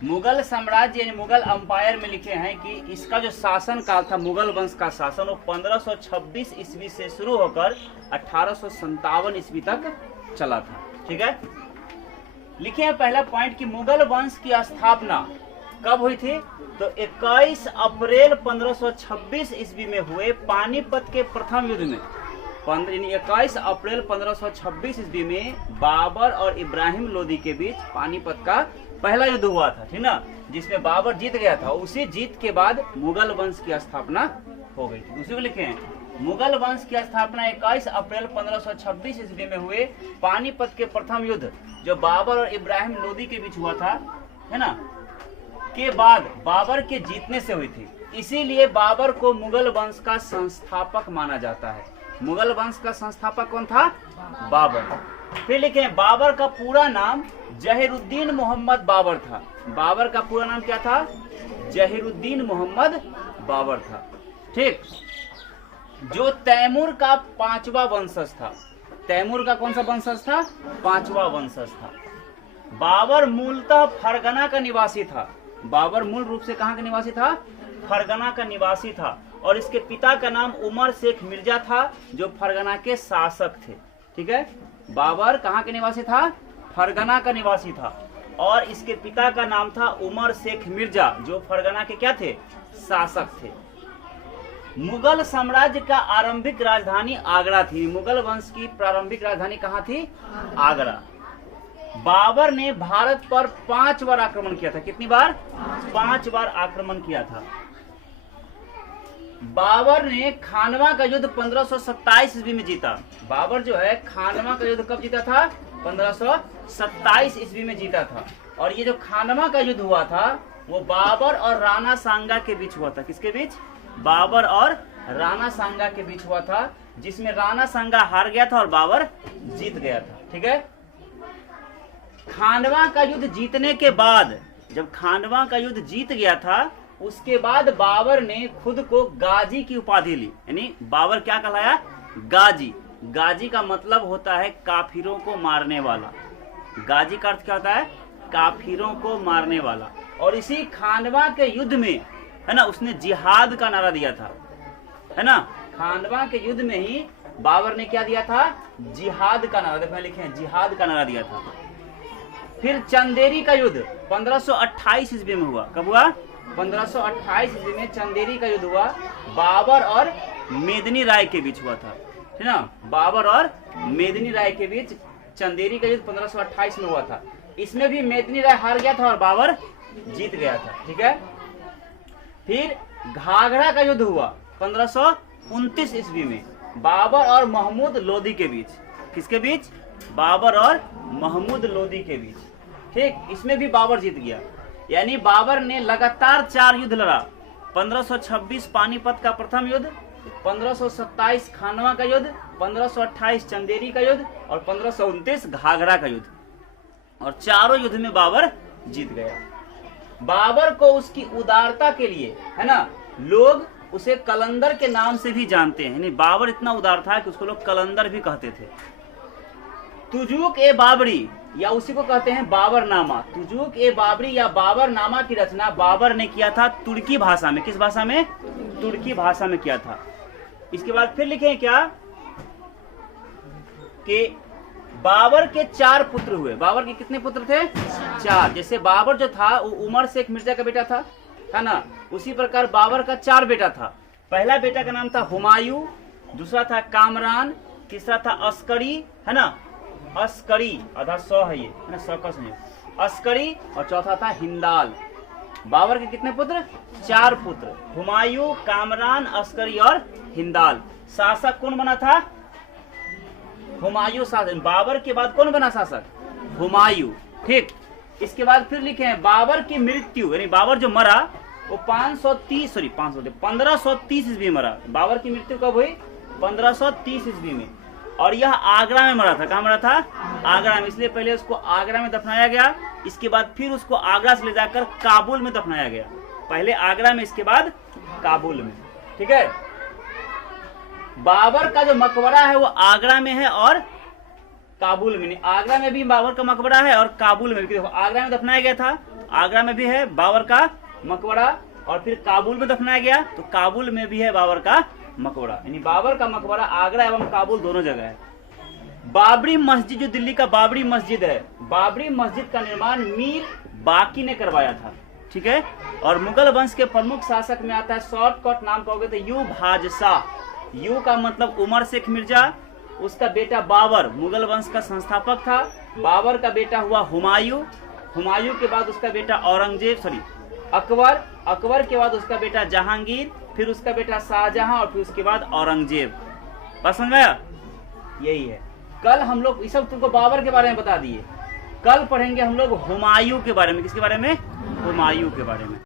मुगल साम्राज्य यानी मुगल अंपायर में लिखे हैं कि इसका जो शासन काल था, मुगल वंश का शासन, वो 1526 ईस्वी से शुरू होकर 1857 ईस्वी तक चला था। ठीक है, लिखे हैं पहला पॉइंट कि मुगल वंश की स्थापना कब हुई थी, तो 21 अप्रैल 1526 ईस्वी में हुए पानीपत के प्रथम युद्ध में। 21 अप्रैल 1526 ईस्वी में बाबर और इब्राहिम लोदी के बीच पानीपत का पहला युद्ध हुआ था, ठीक ना, जिसमें बाबर जीत गया था। उसी जीत के बाद मुगल वंश की स्थापना हो गई थी। उसी को लिखे हैं, मुगल वंश की स्थापना 21 अप्रैल 1526 ईस्वी में हुए पानीपत के प्रथम युद्ध जो बाबर और इब्राहिम लोदी के बीच हुआ था, है ना, के बाद बाबर के जीतने से हुई थी। इसीलिए बाबर को मुगल वंश का संस्थापक माना जाता है। मुगल वंश का संस्थापक कौन था? बाबर। फिर लिखे हैं, बाबर का पूरा नाम जहीरुद्दीन मोहम्मद बाबर था। बाबर का पूरा नाम क्या था? जहीरुद्दीन मोहम्मद बाबर था। ठीक, जो तैमूर का 5वां वंशज था। तैमूर का कौन सा वंशज था? 5वां वंशज था। बाबर मूलतः फरगना का निवासी था। बाबर मूल रूप से कहाँ का निवासी था? फरगना का निवासी था। और इसके पिता का नाम उमर शेख मिर्जा था, जो फरगना के शासक थे। ठीक है, बाबर कहाँ के निवासी था? फरगना का निवासी था। और इसके पिता का नाम था उमर शेख मिर्जा, जो फरगना के क्या थे? शासक थे। मुगल साम्राज्य का आरंभिक राजधानी आगरा थी। मुगल वंश की प्रारंभिक राजधानी कहाँ थी? आगरा। बाबर ने भारत पर 5 बार आक्रमण किया था। कितनी बार? 5 बार आक्रमण किया था। बाबर ने खानवा का युद्ध 1527 ईस्वी में जीता। बाबर जो है खानवा का युद्ध कब जीता था? 1527 ईस्वी में जीता था। और ये जो खानवा का युद्ध हुआ था वो बाबर और राणा सांगा के बीच हुआ था। किसके बीच? बाबर और राणा सांगा के बीच हुआ था, जिसमें राणा सांगा हार गया था और बाबर जीत गया था। ठीक है, खानवा का युद्ध जीतने के बाद, जब खानवा का युद्ध जीत गया था, उसके बाद बाबर ने खुद को गाजी की उपाधि ली। यानी बाबर क्या कहलाया? गाजी। गाजी का मतलब होता है काफिरों को मारने वाला। गाजी का अर्थ क्या होता है? काफिरों को मारने वाला। और इसी खानवा के युद्ध में, है ना, उसने जिहाद का नारा दिया था, है ना। खानवा के युद्ध में ही बाबर ने क्या दिया था? जिहाद का नारा। देखो लिखे हैं, जिहाद का नारा दिया था। फिर चंदेरी का युद्ध 1528 ईस्वी में हुआ। कब हुआ? 1528 ईस्वी में चंदेरी का युद्ध हुआ। बाबर और मेदिनी राय के बीच हुआ था, है ना। बाबर और मेदिनी राय के बीच चंदेरी का युद्ध 1528 में हुआ था। इसमें भी मेदिनी राय हार गया था और बाबर जीत गया था। ठीक है, फिर घाघरा का युद्ध हुआ 1529 ईस्वी में, बाबर और महमूद लोदी के बीच। किसके बीच? बाबर और महमूद लोदी के बीच। ठीक, इसमें भी बाबर जीत गया। यानी बाबर ने लगातार 4 युद्ध लड़ा। 1526 पानीपत का प्रथम युद्ध, 1527 खानवा का युद्ध, 1528 चंदेरी का युद्ध और 1529 घाघरा का युद्ध। और चारों युद्ध में बाबर जीत गया। बाबर को उसकी उदारता के लिए, है ना, लोग उसे कलंदर के नाम से भी जानते हैं। यानी बाबर इतना उदार था कि उसको लोग कलंदर भी कहते थे। तुजुक ए बाबरी, या उसी को कहते हैं बाबरनामा। तुजुक ए बाबरी या बाबरनामा की रचना बाबर ने किया था तुर्की भाषा में। किस भाषा में? तुर्की भाषा में किया था। इसके बाद फिर लिखे क्या कि बाबर के 4 पुत्र हुए। बाबर के कितने पुत्र थे? 4। जैसे बाबर जो था वो उमर शेख मिर्जा का बेटा था, है ना, उसी प्रकार बाबर का 4 बेटा था। पहला बेटा का नाम था हुमायूं, दूसरा था कामरान, तीसरा था अस्करी, है ना, अस्करी आधा 100 है ये, है ना, 100 का सुनिए, अस्करी, और चौथा था हिंदाल। बाबर के कितने पुत्र? 4 पुत्र, हुमायूं, कामरान, अस्करी और हिंदाल। शासक कौन बना था? हुमायूं शासक। बाबर के बाद कौन बना शासक? हुमायूं। ठीक, इसके बाद फिर लिखे हैं बाबर की मृत्यु, यानी बाबर जो मरा वो 1530 ईस्वी में मरा। बाबर की मृत्यु कब हुई? 1530 ईस्वी में। और यह आगरा में मरा था। कहाँ मरा था? आगरा में। इसलिए पहले उसको आगरा में दफनाया गया, इसके बाद फिर उसको आगरा से ले जाकर काबुल में दफनाया गया। पहले आगरा में, इसके बाद काबुल में। ठीक है, बाबर का जो मकबरा है वो आगरा में है और काबुल में नहीं। आगरा में भी बाबर का मकबरा है और काबुल में भी। देखो आगरा में दफनाया गया था, आगरा में भी है बाबर का मकबरा, और फिर काबुल में दफनाया गया तो काबुल में भी है बाबर का मकबरा। यानी बाबर का मकबरा आगरा एवं काबुल दोनों जगह है। बाबरी मस्जिद, जो दिल्ली का बाबरी मस्जिद है, बाबरी मस्जिद का निर्माण मीर बाकी ने करवाया था, ठीक है। और मुगल वंश के प्रमुख शासक में आता है, शॉर्टकट नाम कहोगे तो यूब बादशाह। यू का मतलब उमर शेख मिर्जा, उसका बेटा बाबर मुगल वंश का संस्थापक था। बाबर का बेटा हुआ हुमायूं, हुमायूं के बाद उसका बेटा औरंगजेब अकबर, अकबर के बाद उसका बेटा जहांगीर, फिर उसका बेटा शाहजहां, और फिर उसके बाद औरंगजेब। बात समझ में आया? यही है। कल हम लोग ये सब तुमको बाबर के बारे में बता दिए, कल पढ़ेंगे हम लोग हुमायूं के बारे में। किसके बारे में? हुमायूं के बारे में।